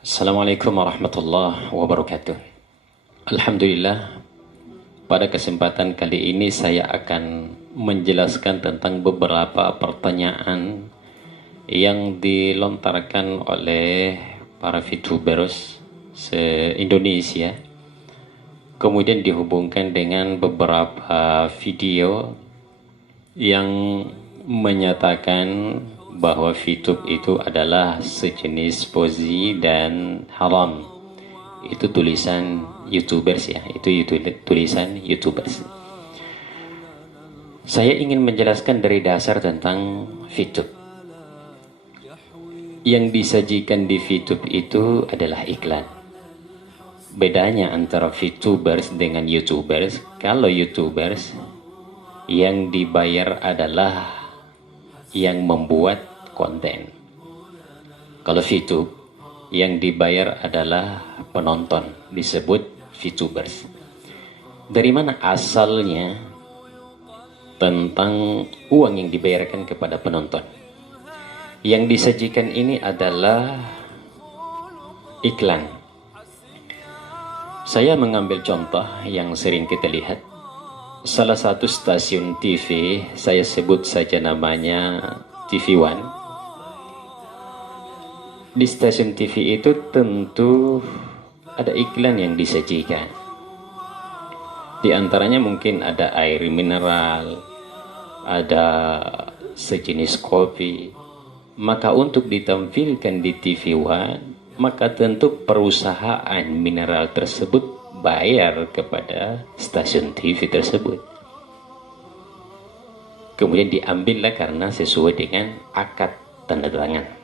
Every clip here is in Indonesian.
Assalamualaikum warahmatullahi wabarakatuh. Alhamdulillah, pada kesempatan kali ini saya akan menjelaskan tentang beberapa pertanyaan yang dilontarkan oleh para VTubers se-Indonesia, kemudian dihubungkan dengan beberapa video yang menyatakan bahwa VTube itu adalah sejenis pozi dan haram. Itu tulisan YouTubers ya, itu tulisan YouTubers. Saya ingin menjelaskan dari dasar tentang VTube. Yang disajikan di VTube itu adalah iklan. Bedanya antara VTubers dengan YouTubers, kalau YouTubers yang dibayar adalah yang membuat konten. Kalau VTube yang dibayar adalah penonton, disebut VTubers. Dari mana asalnya tentang uang yang dibayarkan kepada penonton? Yang disajikan ini adalah iklan. Saya mengambil contoh yang sering kita lihat. Salah satu stasiun TV, saya sebut saja namanya TV One. Di stasiun TV itu tentu ada iklan yang disajikan. Di antaranya mungkin ada air mineral, ada sejenis kopi. Maka untuk ditampilkan di TV One, maka tentu perusahaan mineral tersebut bayar kepada stasiun TV tersebut. Kemudian diambillah karena sesuai dengan akad tanda tangan.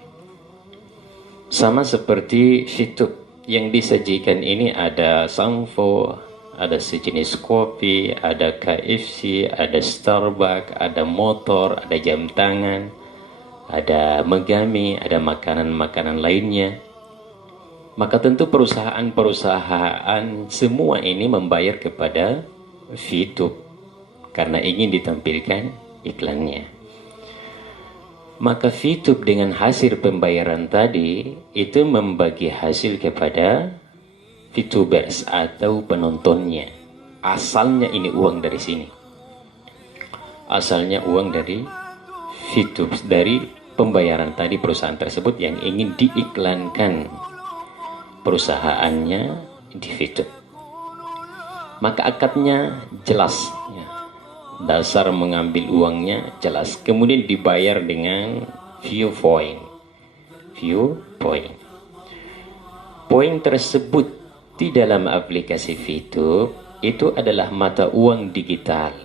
Sama seperti VTube yang disajikan ini ada Sampo, ada sejenis kopi, ada KFC, ada Starbucks, ada motor, ada jam tangan, ada Megami, ada makanan-makanan lainnya. Maka tentu perusahaan-perusahaan semua ini membayar kepada VTube karena ingin ditampilkan iklannya. Maka VTube dengan hasil pembayaran tadi itu membagi hasil kepada VTubers atau penontonnya. Asalnya ini uang dari sini. Asalnya uang dari VTube, dari pembayaran tadi perusahaan tersebut yang ingin diiklankan perusahaannya di VTube. Maka akadnya jelas ya. Dasar mengambil uangnya jelas, kemudian dibayar dengan view point. Poin tersebut di dalam aplikasi VTube itu adalah mata uang digital.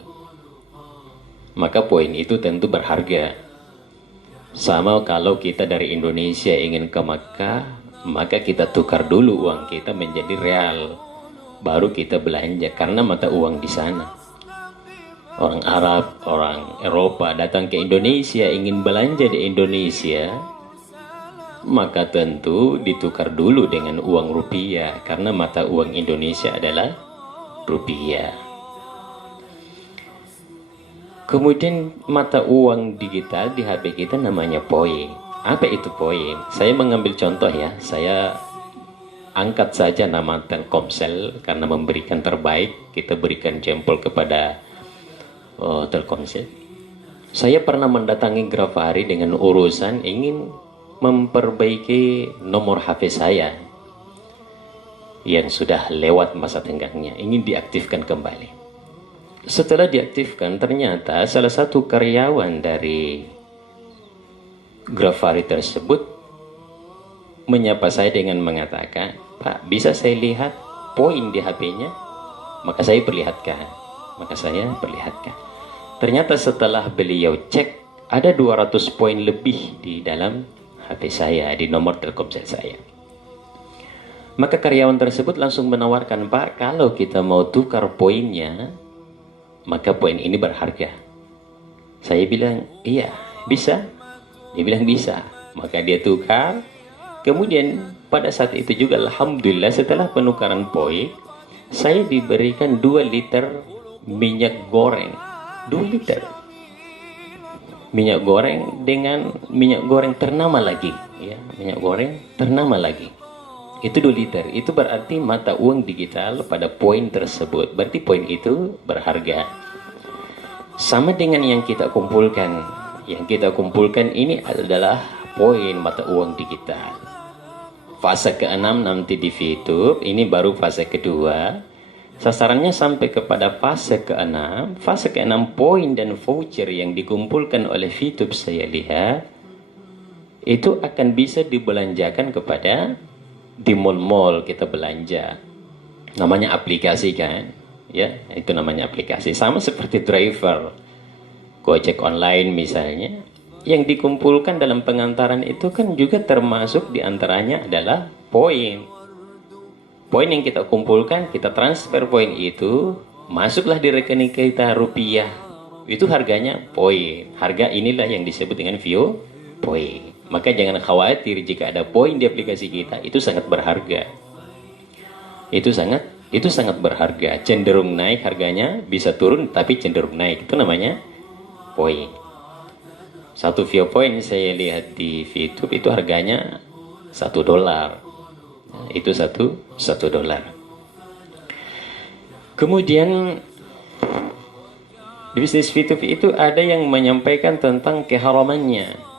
Maka poin itu tentu berharga. Sama kalau kita dari Indonesia ingin ke Makkah, maka kita tukar dulu uang kita menjadi real, baru kita belanja karena mata uang di sana. Orang Arab, orang Eropa datang ke Indonesia ingin belanja di Indonesia, maka tentu ditukar dulu dengan uang rupiah karena mata uang Indonesia adalah rupiah. Kemudian mata uang digital di HP kita namanya poin. Apa itu poin? Saya mengambil contoh ya, saya angkat saja nama Telkomsel karena memberikan terbaik, kita berikan jempol kepada Telkomsel. Saya pernah mendatangi Grafari dengan urusan ingin memperbaiki nomor HP saya yang sudah lewat masa tenggangnya, ingin diaktifkan kembali. Setelah diaktifkan, ternyata salah satu karyawan dari Grafari tersebut menyapa saya dengan mengatakan, "Pak, bisa saya lihat poin di HP-nya?" Maka saya perlihatkan. Ternyata setelah beliau cek, ada 200 poin lebih di dalam HP saya, di nomor Telkomsel saya. Maka karyawan tersebut langsung menawarkan, "Pak, kalau kita mau tukar poinnya, maka poin ini berharga." Saya bilang, "Iya, bisa." Dia bilang bisa. Maka dia tukar. Kemudian pada saat itu juga alhamdulillah setelah penukaran poin, saya diberikan 2 liter minyak goreng. 2 liter minyak goreng dengan minyak goreng ternama lagi ya, minyak goreng ternama lagi. Itu 2 liter. Itu berarti mata uang digital pada poin tersebut. Berarti poin itu berharga. Sama dengan yang kita kumpulkan. Yang kita kumpulkan ini adalah poin mata uang digital. Fase ke-6 nanti di VTube. Ini baru fase kedua. Sasarannya sampai kepada fase ke-6. Fase ke-6 poin dan voucher yang dikumpulkan oleh VTube saya lihat. Itu akan bisa dibelanjakan kepada di mall-mall kita belanja. Namanya aplikasi kan? Ya, itu namanya aplikasi. Sama seperti driver. Gojek online misalnya. Yang dikumpulkan dalam pengantaran itu kan juga termasuk diantaranya adalah poin. Poin yang kita kumpulkan, kita transfer poin itu, masuklah di rekening kita rupiah. Itu harganya poin. Harga inilah yang disebut dengan view poin. Maka jangan khawatir jika ada poin di aplikasi kita, itu sangat berharga. Itu sangat berharga. Cenderung naik harganya, bisa turun tapi cenderung naik. Itu namanya poin. Satu view point saya lihat di VTube itu harganya $1. Nah, itu satu dolar. Kemudian di bisnis VTube itu ada yang menyampaikan tentang keharamannya.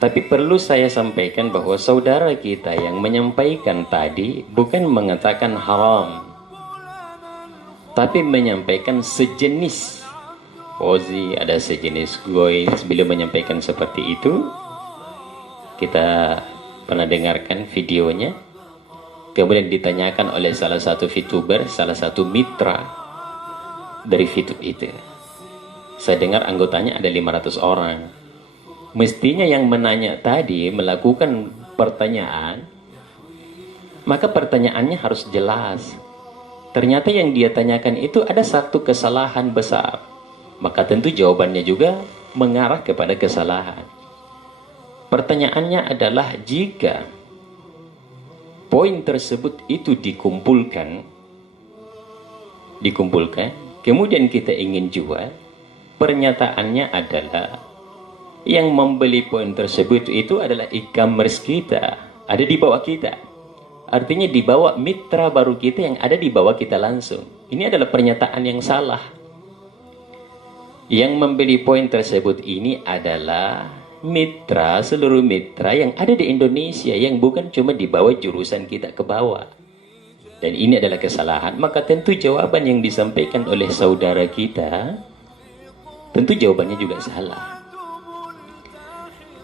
Tapi perlu saya sampaikan bahwa saudara kita yang menyampaikan tadi bukan mengatakan haram, tapi menyampaikan sejenis. Ozi ada sejenis goins. Bila menyampaikan seperti itu, kita pernah dengarkan videonya. Kemudian ditanyakan oleh salah satu VTuber, salah satu mitra dari VTube itu. Saya dengar anggotanya ada 500 orang. Mestinya yang menanya tadi melakukan pertanyaan, maka pertanyaannya harus jelas. Ternyata yang dia tanyakan itu ada satu kesalahan besar, maka tentu jawabannya juga mengarah kepada kesalahan. Pertanyaannya adalah jika poin tersebut itu dikumpulkan, kemudian kita ingin jual, pernyataannya adalah yang membeli poin tersebut itu adalah e-commerce kita, ada di bawah kita. Artinya di bawah mitra baru kita yang ada di bawah kita langsung. Ini adalah pernyataan yang salah. Yang membeli poin tersebut ini adalah mitra, seluruh mitra yang ada di Indonesia, yang bukan cuma di bawah jurusan kita ke bawah. Dan ini adalah kesalahan. Maka tentu jawaban yang disampaikan oleh saudara kita, tentu jawabannya juga salah.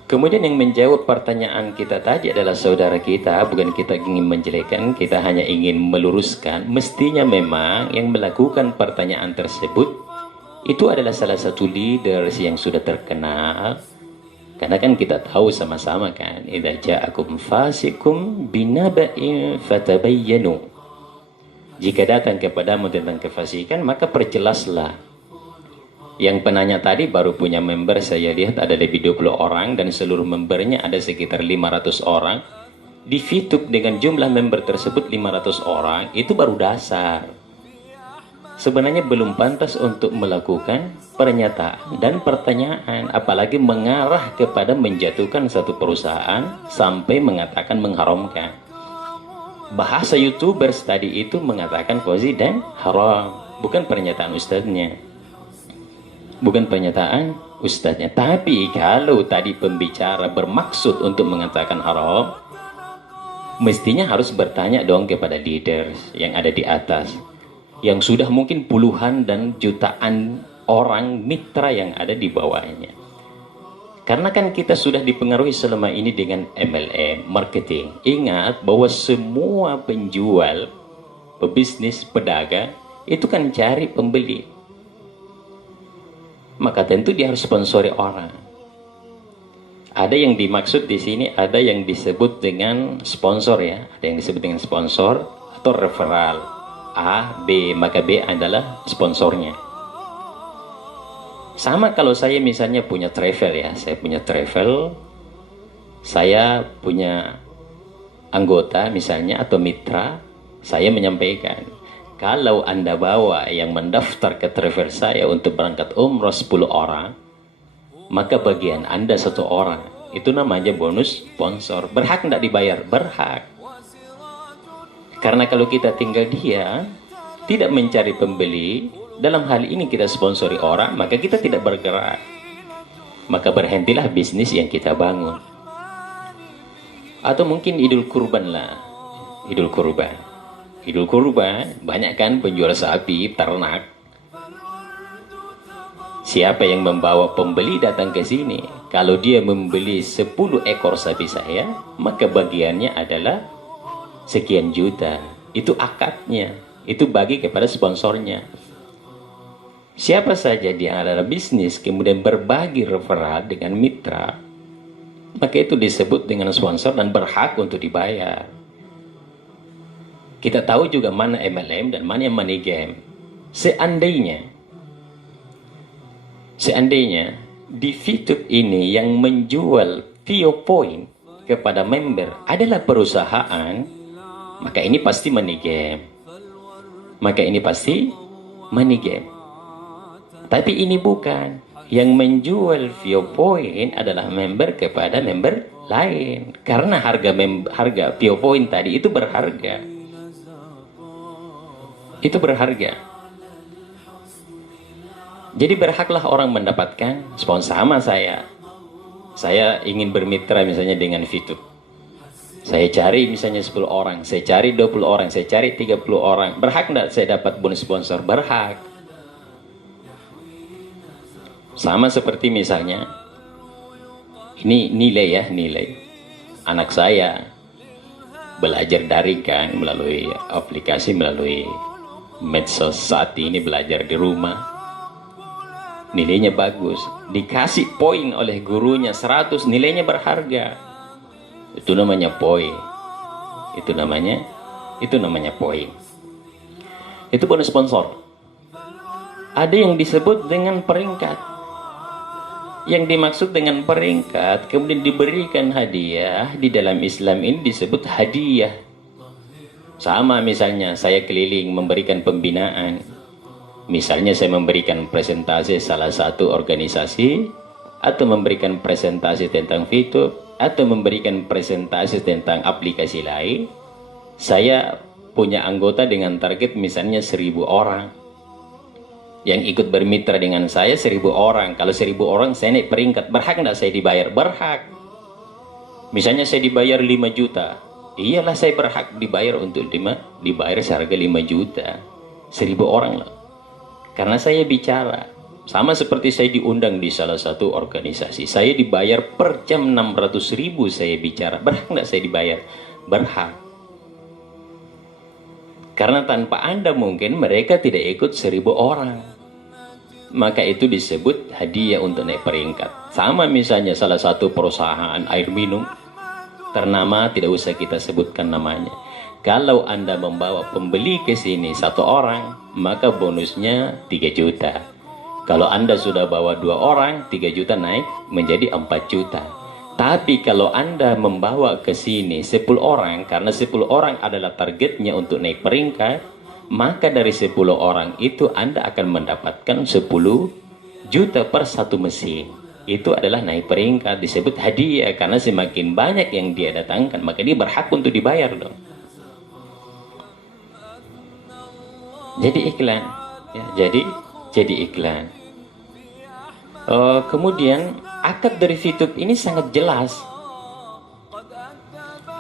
Kemudian yang menjawab pertanyaan kita tadi adalah saudara kita. Bukan kita ingin menjelekkan, kita hanya ingin meluruskan. Mestinya memang yang melakukan pertanyaan tersebut itu adalah salah satu leaders yang sudah terkenal. Karena kan kita tahu sama-sama kan, idza ja'akum fasikum binaba'in fatabayyanu. Jika datang kepadamu tentang kefasikan, maka perjelaslah. Yang penanya tadi baru punya member, saya lihat ada lebih 20 orang dan seluruh membernya ada sekitar 500 orang. Di VTube dengan jumlah member tersebut 500 orang, itu baru dasar. Sebenarnya belum pantas untuk melakukan pernyataan dan pertanyaan, apalagi mengarah kepada menjatuhkan satu perusahaan sampai mengatakan mengharamkan. Bahasa YouTubers tadi itu mengatakan fauzi dan haram, bukan pernyataan ustadznya. Bukan pernyataan ustadznya. Tapi kalau tadi pembicara bermaksud untuk mengatakan haram, mestinya harus bertanya dong kepada leaders yang ada di atas, yang sudah mungkin puluhan dan jutaan orang mitra yang ada di bawahnya. Karena kan kita sudah dipengaruhi selama ini dengan MLM, marketing. Ingat bahwa semua penjual, pebisnis, pedagang, itu kan cari pembeli. Maka tentu dia harus sponsori orang. Ada yang dimaksud di sini, ada yang disebut dengan sponsor ya. Ada yang disebut dengan sponsor atau referral. A, B, maka B adalah sponsornya. Sama kalau saya misalnya punya travel ya. Saya punya travel, saya punya anggota misalnya atau mitra, saya menyampaikan, kalau Anda bawa yang mendaftar ke travel saya untuk berangkat umroh 10 orang, maka bagian Anda 1 orang. Itu namanya bonus sponsor. Berhak tidak dibayar? Berhak. Karena kalau kita tinggal dia, tidak mencari pembeli, dalam hal ini kita sponsori orang, maka kita tidak bergerak. Maka berhentilah bisnis yang kita bangun. Atau mungkin Idul Kurban lah. Idul Kurban. Idul Kurban, banyak kan penjual sapi, ternak. Siapa yang membawa pembeli datang ke sini? Kalau dia membeli 10 ekor sapi saya, maka bagiannya adalah sekian juta. Itu akadnya. Itu bagi kepada sponsornya. Siapa saja dia adalah bisnis, kemudian berbagi referral dengan mitra, maka itu disebut dengan sponsor dan berhak untuk dibayar. Kita tahu juga mana MLM dan mana yang money game. Seandainya di VTube ini yang menjual Vio Point kepada member adalah perusahaan, maka ini pasti money game. Maka ini pasti money game. Tapi ini bukan. Yang menjual Vio Point adalah member kepada member lain. Karena harga Vio Point tadi itu berharga. Itu berharga. Jadi berhaklah orang mendapatkan sponsor. Sama saya. Saya ingin bermitra misalnya dengan VTube. Saya cari misalnya 10 orang, saya cari 20 orang, saya cari 30 orang. Berhak enggak saya dapat bonus sponsor? Berhak. Sama seperti misalnya, ini nilai ya, nilai. Anak saya belajar daring kan, melalui aplikasi, melalui medsos saat ini belajar di rumah. Nilainya bagus, dikasih poin oleh gurunya 100, nilainya berharga. Itu namanya poin. Itu namanya poin. Itu bonus sponsor. Ada yang disebut dengan peringkat. Yang dimaksud dengan peringkat kemudian diberikan hadiah, di dalam Islam ini disebut hadiah. Sama misalnya saya keliling memberikan pembinaan. Misalnya saya memberikan presentasi salah satu organisasi, atau memberikan presentasi tentang VTube, atau memberikan presentasi tentang aplikasi lain. Saya punya anggota dengan target misalnya 1000 orang. Yang ikut bermitra dengan saya 1000 orang. Kalau 1000 orang saya naik peringkat, berhak enggak saya dibayar? Berhak. Misalnya saya dibayar 5 juta. Iyalah saya berhak dibayar untuk dibayar seharga 5 juta. 1000 orang lah. Karena saya bicara. Sama seperti saya diundang di salah satu organisasi. Saya dibayar per jam 600.000 saya bicara. Berhak enggak saya dibayar? Berhak. Karena tanpa Anda mungkin mereka tidak ikut 1000 orang. Maka itu disebut hadiah untuk naik peringkat. Sama misalnya salah satu perusahaan air minum ternama, tidak usah kita sebutkan namanya. Kalau Anda membawa pembeli ke sini 1 orang, maka bonusnya 3 juta. Kalau Anda sudah bawa 2 orang, 3 juta naik menjadi 4 juta. Tapi kalau Anda membawa ke sini 10 orang, karena 10 orang adalah targetnya untuk naik peringkat, maka dari 10 orang itu Anda akan mendapatkan 10 juta per 1 mesin. Itu adalah naik peringkat, disebut hadiah. Karena semakin banyak yang dia datangkan, maka dia berhak untuk dibayar dong. Jadi iklan, ya, jadi iklan. Kemudian akad dari VTube ini sangat jelas.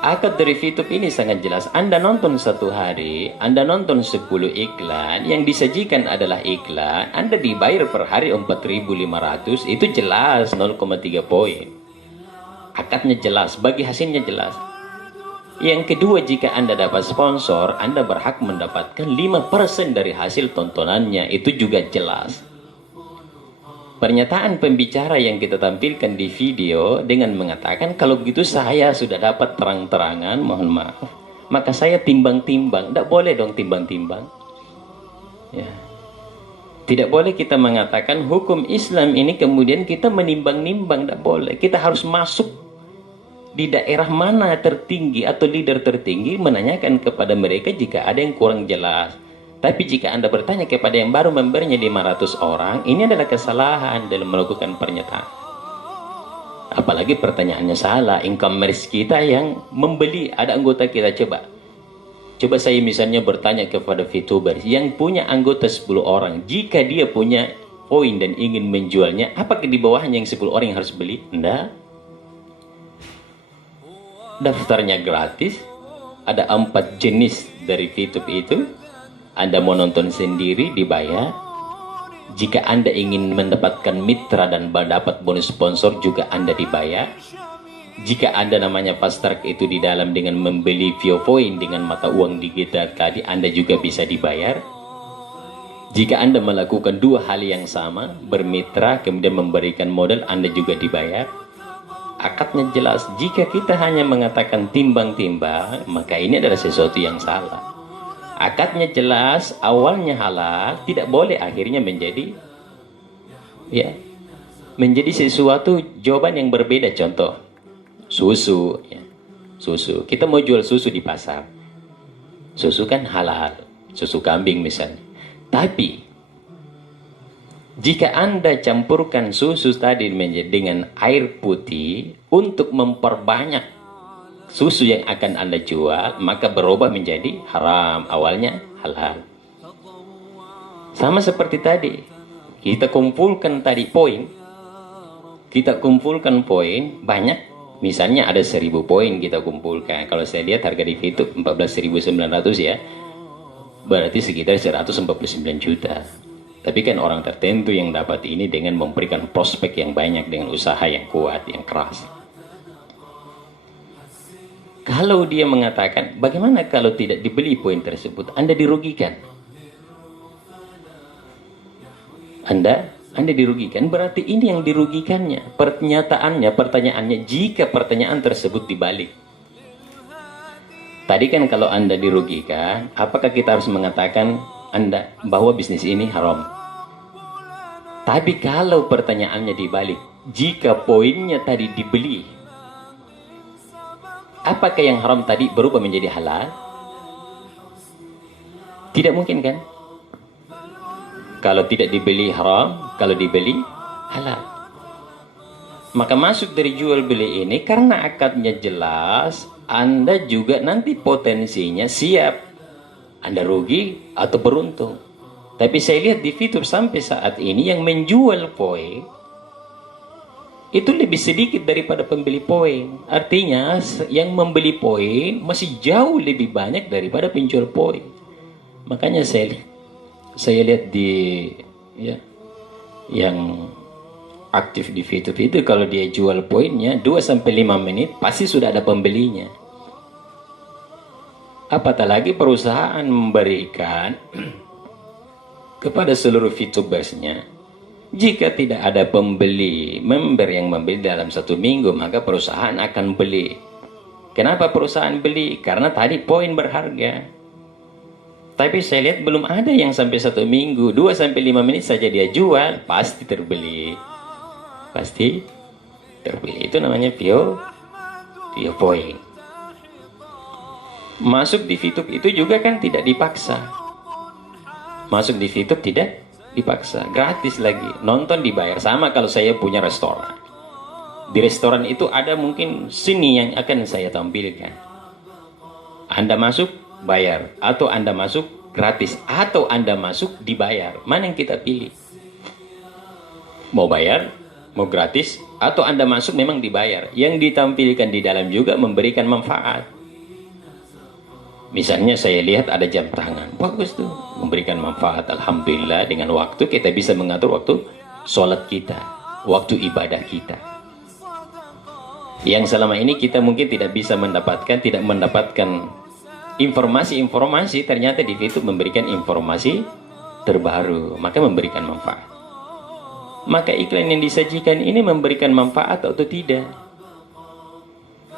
Akad dari VTube ini sangat jelas. Anda nonton satu hari, Anda nonton 10 iklan, yang disajikan adalah iklan, Anda dibayar per hari 4.500, itu jelas 0,3 poin. Akadnya jelas, bagi hasilnya jelas. Yang kedua, jika Anda dapat sponsor, Anda berhak mendapatkan 5% dari hasil tontonannya. Itu juga jelas. Pernyataan pembicara yang kita tampilkan di video dengan mengatakan, kalau begitu saya sudah dapat terang-terangan, mohon maaf, maka saya timbang-timbang. Tidak boleh dong timbang-timbang. Ya. Tidak boleh kita mengatakan hukum Islam ini kemudian kita menimbang-nimbang. Tidak boleh. Kita harus masuk di daerah mana tertinggi atau leader tertinggi, menanyakan kepada mereka jika ada yang kurang jelas. Tapi jika Anda bertanya kepada yang baru membernya 500 orang, ini adalah kesalahan dalam melakukan pernyataan. Apalagi pertanyaannya salah, e-commerce kita yang membeli, ada anggota kita, coba saya misalnya bertanya kepada VTuber yang punya anggota 10 orang, jika dia punya poin dan ingin menjualnya, apakah di bawahnya yang 10 orang yang harus beli? Enggak. Daftarnya gratis, ada 4 jenis dari VTube itu. Anda mau nonton sendiri dibayar. Jika Anda ingin mendapatkan mitra dan mendapat bonus sponsor juga Anda dibayar. Jika Anda namanya fast track itu di dalam dengan membeli VioPoint dengan mata uang digital tadi, Anda juga bisa dibayar. Jika Anda melakukan dua hal yang sama, bermitra kemudian memberikan modal, Anda juga dibayar. Akadnya jelas. Jika kita hanya mengatakan timbang-timbang, maka ini adalah sesuatu yang salah. Akadnya jelas, awalnya halal, tidak boleh akhirnya menjadi sesuatu jawaban yang berbeda. Contoh, susu, susu. Kita mau jual susu di pasar, susu kan halal, susu kambing misalnya. Tapi jika Anda campurkan susu tadi dengan air putih untuk memperbanyak susu yang akan Anda jual, maka berubah menjadi haram, awalnya halal. Sama seperti tadi, kita kumpulkan tadi poin, banyak, misalnya ada 1000 poin kita kumpulkan. Kalau saya lihat harga di VTube 14.900 ya, berarti sekitar 149 juta. Tapi kan orang tertentu yang dapat ini dengan memberikan prospek yang banyak, dengan usaha yang kuat, yang keras. Kalau dia mengatakan, bagaimana kalau tidak dibeli poin tersebut? Anda dirugikan. Anda dirugikan, berarti ini yang dirugikannya. Pertanyaannya, jika pertanyaan tersebut dibalik. Tadi kan kalau Anda dirugikan, apakah kita harus mengatakan Anda bahwa bisnis ini haram? Tapi kalau pertanyaannya dibalik, jika poinnya tadi dibeli, apakah yang haram tadi berubah menjadi halal? Tidak mungkin kan? Kalau tidak dibeli haram, kalau dibeli halal. Maka masuk dari jual beli ini karena akadnya jelas, Anda juga nanti potensinya siap. Anda rugi atau beruntung. Tapi saya lihat di VTube sampai saat ini yang menjual poin itu lebih sedikit daripada pembeli poin. Artinya yang membeli poin masih jauh lebih banyak daripada penjual poin. Makanya saya lihat di yang aktif di VTube itu, kalau dia jual poinnya 2-5 menit pasti sudah ada pembelinya. Apatah lagi perusahaan memberikan kepada seluruh VTubersnya, jika tidak ada member yang membeli dalam 1 minggu, maka perusahaan akan beli. Kenapa perusahaan beli? Karena tadi poin berharga. Tapi saya lihat belum ada yang sampai 1 minggu, 2-5 menit saja dia jual, pasti terbeli. Pasti terbeli. Itu namanya VioPoint. Masuk di VTube itu juga kan tidak dipaksa. Masuk di VTube tidak dipaksa, gratis lagi. Nonton dibayar. Sama kalau saya punya restoran. Di restoran itu ada mungkin seni yang akan saya tampilkan. Anda masuk bayar, atau Anda masuk gratis, atau Anda masuk dibayar. Mana yang kita pilih? Mau bayar, mau gratis, atau Anda masuk memang dibayar. Yang ditampilkan di dalam juga memberikan manfaat. Misalnya saya lihat ada jam tangan, bagus tuh, memberikan manfaat. Alhamdulillah, dengan waktu kita bisa mengatur waktu sholat kita, waktu ibadah kita. Yang selama ini kita mungkin tidak mendapatkan informasi-informasi, ternyata di situ memberikan informasi terbaru, maka memberikan manfaat. Maka iklan yang disajikan ini memberikan manfaat atau tidak?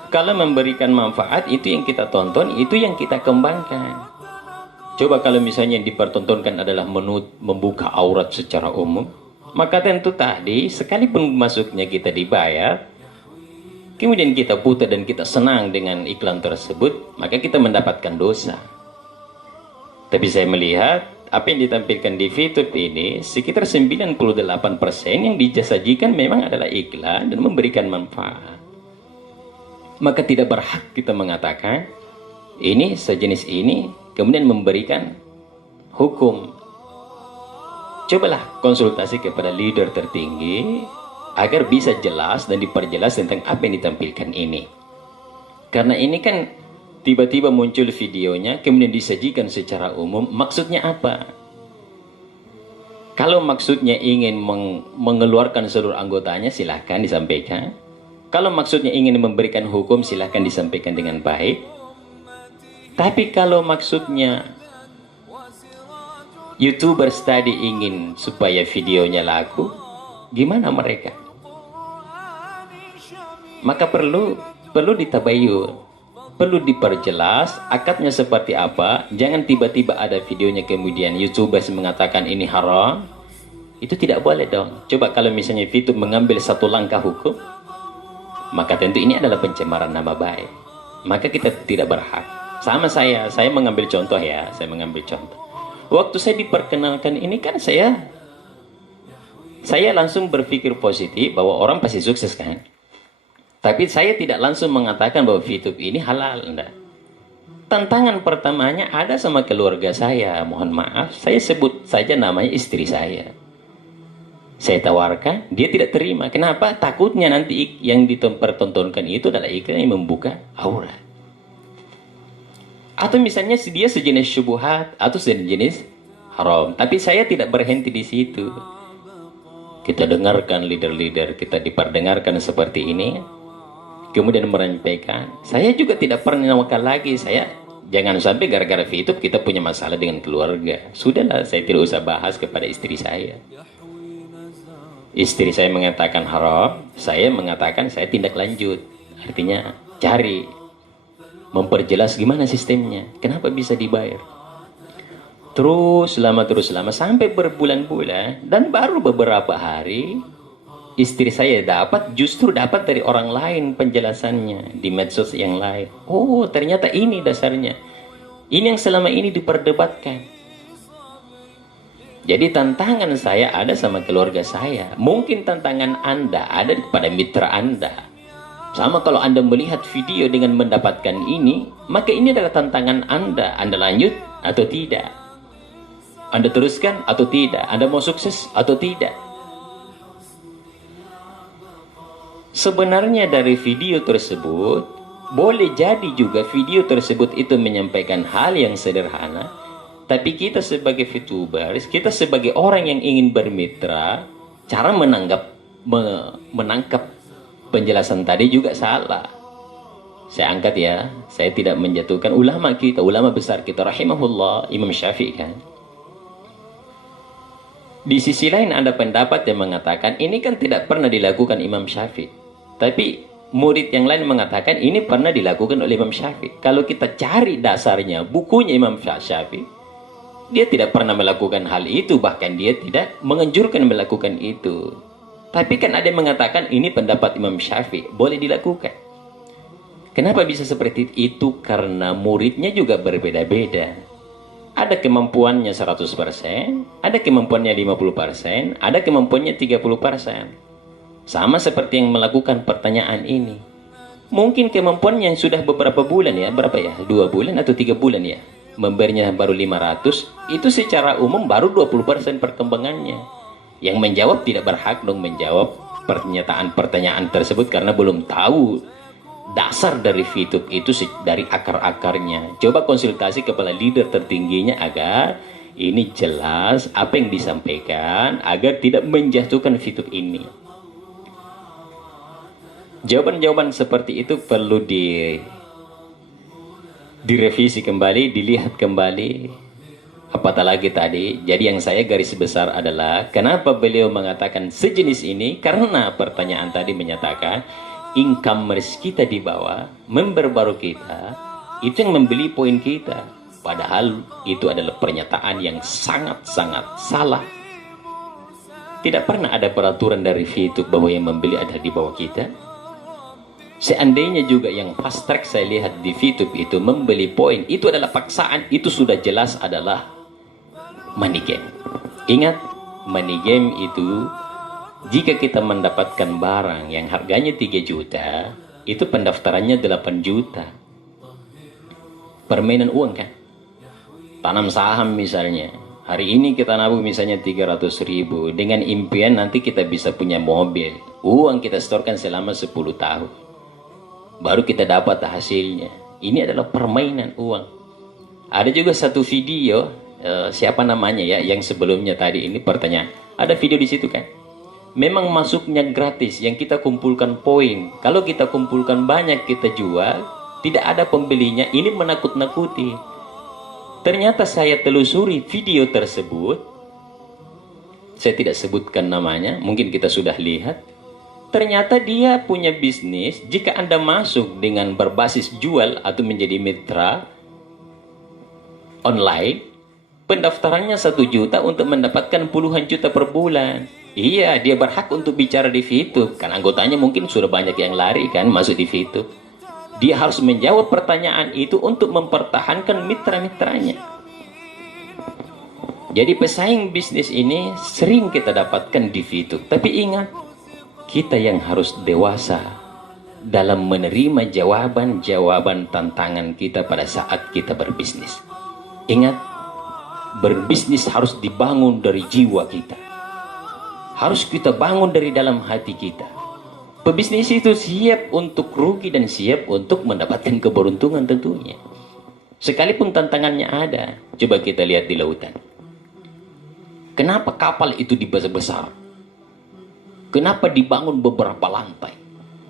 Kalau memberikan manfaat, itu yang kita tonton, itu yang kita kembangkan. Coba kalau misalnya yang dipertontonkan adalah membuka aurat secara umum, maka tentu tadi sekalipun masuknya kita dibayar, kemudian kita putar dan kita senang dengan iklan tersebut, maka kita mendapatkan dosa. Tapi saya melihat apa yang ditampilkan di VTube ini sekitar 98% yang disajikan memang adalah iklan dan memberikan manfaat. Maka tidak berhak kita mengatakan ini sejenis ini kemudian memberikan hukum. Cobalah konsultasi kepada leader tertinggi agar bisa jelas dan diperjelas tentang apa yang ditampilkan ini. Karena ini kan tiba-tiba muncul videonya kemudian disajikan secara umum, maksudnya apa? Kalau maksudnya ingin mengeluarkan seluruh anggotanya, silahkan disampaikan. Kalau maksudnya ingin memberikan hukum, silahkan disampaikan dengan baik. Tapi kalau maksudnya YouTuber tadi ingin supaya videonya laku, gimana mereka? Maka perlu ditabayun, perlu diperjelas akadnya seperti apa. Jangan tiba-tiba ada videonya kemudian YouTuber mengatakan ini haram. Itu tidak boleh dong. Coba kalau misalnya YouTube mengambil satu langkah hukum, maka tentu ini adalah pencemaran nama baik. Maka kita tidak berhak. Sama saya mengambil contoh ya, saya mengambil contoh. Waktu saya diperkenalkan ini kan saya langsung berpikir positif bahwa orang pasti sukses kan. Tapi saya tidak langsung mengatakan bahwa YouTube ini halal, enggak. Tantangan pertamanya ada sama keluarga saya, mohon maaf, saya sebut saja namanya istri saya. Saya tawarkan, dia tidak terima. Kenapa? Takutnya nanti yang dipertontonkan itu adalah iklan yang membuka aurat. Atau misalnya dia sejenis syubhat atau sejenis haram. Tapi saya tidak berhenti di situ. Kita dengarkan leader-leader, kita diperdengarkan seperti ini. Kemudian menyampaikan, saya juga tidak pernah wakal lagi. Saya jangan sampai gara-gara YouTube kita punya masalah dengan keluarga. Sudahlah, saya tidak usah bahas kepada istri saya. Istri saya mengatakan haram, saya mengatakan saya tindak lanjut. Artinya cari, memperjelas gimana sistemnya, kenapa bisa dibayar. Terus lama sampai berbulan-bulan, dan baru beberapa hari istri saya justru dapat dari orang lain penjelasannya di medsos yang lain. Oh, ternyata ini dasarnya. Ini yang selama ini diperdebatkan. Jadi tantangan saya ada sama keluarga saya. Mungkin tantangan Anda ada kepada mitra Anda. Sama kalau Anda melihat video dengan mendapatkan ini, maka ini adalah tantangan Anda. Anda lanjut atau tidak? Anda teruskan atau tidak? Anda mau sukses atau tidak? Sebenarnya dari video tersebut, boleh jadi juga video tersebut itu menyampaikan hal yang sederhana. Tapi kita sebagai VTubers, kita sebagai orang yang ingin bermitra, cara menangkap penjelasan tadi juga salah. Saya angkat ya, saya tidak menjatuhkan ulama kita, ulama besar kita, rahimahullah, Imam Syafi'i kan. Di sisi lain ada pendapat yang mengatakan, ini kan tidak pernah dilakukan Imam Syafi'i. Tapi murid yang lain mengatakan, ini pernah dilakukan oleh Imam Syafi'i. Kalau kita cari dasarnya, bukunya Imam Syafi'i, dia tidak pernah melakukan hal itu, bahkan dia tidak menganjurkan melakukan itu. Tapi kan ada yang mengatakan ini pendapat Imam Syafi'i, boleh dilakukan. Kenapa bisa seperti itu? Karena muridnya juga berbeda-beda. Ada kemampuannya 100%, ada kemampuannya 50%, ada kemampuannya 30%. Sama seperti yang melakukan pertanyaan ini. Mungkin kemampuannya yang sudah beberapa bulan ya, berapa ya? 2 bulan atau 3 bulan ya? Memberinya baru 500, itu secara umum baru 20% perkembangannya. Yang menjawab tidak berhak dong menjawab pertanyaan tersebut karena belum tahu dasar dari VTube itu dari akar-akarnya. Coba konsultasi kepada leader tertingginya agar ini jelas apa yang disampaikan agar tidak menjatuhkan VTube ini. Jawaban-jawaban seperti itu perlu direvisi kembali, dilihat kembali. Apatah lagi tadi, jadi yang saya garis besar adalah kenapa beliau mengatakan sejenis ini, karena pertanyaan tadi menyatakan e-commerce kita di bawah, member baru kita itu yang membeli poin kita, padahal itu adalah pernyataan yang sangat-sangat salah. Tidak pernah ada peraturan dari VTube bahwa yang membeli ada di bawah kita. Seandainya juga yang fast track saya lihat di VTube itu membeli poin, itu adalah paksaan, itu sudah jelas adalah money game. Ingat, money game itu jika kita mendapatkan barang yang harganya 3 juta, itu pendaftarannya 8 juta. Permainan uang kan? Tanam saham misalnya. Hari ini kita nabung misalnya 300.000. Dengan impian nanti kita bisa punya mobil. Uang kita setorkan selama 10 tahun. Baru kita dapat hasilnya. Ini adalah permainan uang. Ada juga satu video, siapa namanya ya, yang sebelumnya tadi ini pertanyaan. Ada video di situ kan? Memang masuknya gratis, yang kita kumpulkan poin. Kalau kita kumpulkan banyak kita jual, tidak ada pembelinya. Ini menakut-nakuti. Ternyata saya telusuri video tersebut. Saya tidak sebutkan namanya, mungkin kita sudah lihat. Ternyata dia punya bisnis. Jika Anda masuk dengan berbasis jual atau menjadi mitra online, pendaftarannya 1 juta untuk mendapatkan puluhan juta per bulan. Iya, dia berhak untuk bicara di VTube. Kan anggotanya mungkin sudah banyak yang lari kan masuk di VTube. Dia harus menjawab pertanyaan itu untuk mempertahankan mitra-mitranya. Jadi pesaing bisnis ini sering kita dapatkan di VTube. Tapi ingat, kita yang harus dewasa dalam menerima jawaban-jawaban tantangan kita pada saat kita berbisnis. Ingat, berbisnis harus dibangun dari jiwa kita. Harus kita bangun dari dalam hati kita. Pebisnis itu siap untuk rugi dan siap untuk mendapatkan keberuntungan tentunya. Sekalipun tantangannya ada. Coba kita lihat di lautan. Kenapa kapal itu dibesar-besar? Kenapa dibangun beberapa lantai?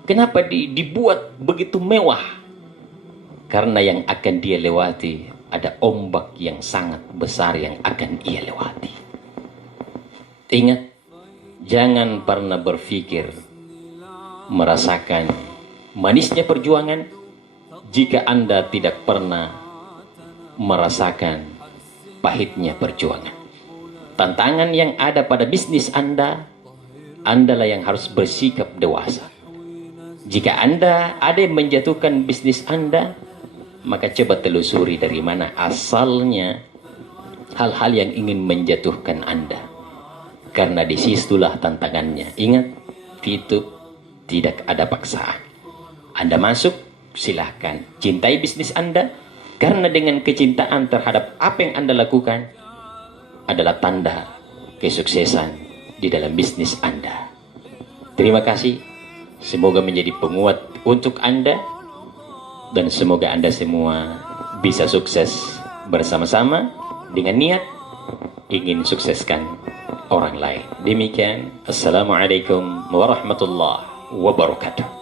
Kenapa dibuat begitu mewah? Karena yang akan dia lewati ada ombak yang sangat besar yang akan ia lewati. Ingat, jangan pernah berpikir merasakan manisnya perjuangan jika Anda tidak pernah merasakan pahitnya perjuangan. Tantangan yang ada pada bisnis Anda, Andalah yang harus bersikap dewasa. Jika Anda ada yang menjatuhkan bisnis Anda, maka coba telusuri dari mana asalnya hal-hal yang ingin menjatuhkan Anda. Karena disitulah tantangannya. Ingat, VTube tidak ada paksaan. Anda masuk, silahkan. Cintai bisnis Anda, karena dengan kecintaan terhadap apa yang Anda lakukan adalah tanda kesuksesan di dalam bisnis Anda. Terima kasih. Semoga menjadi penguat untuk Anda, dan semoga Anda semua bisa sukses bersama-sama dengan niat ingin sukseskan orang lain. Demikian, Assalamualaikum warahmatullahi wabarakatuh.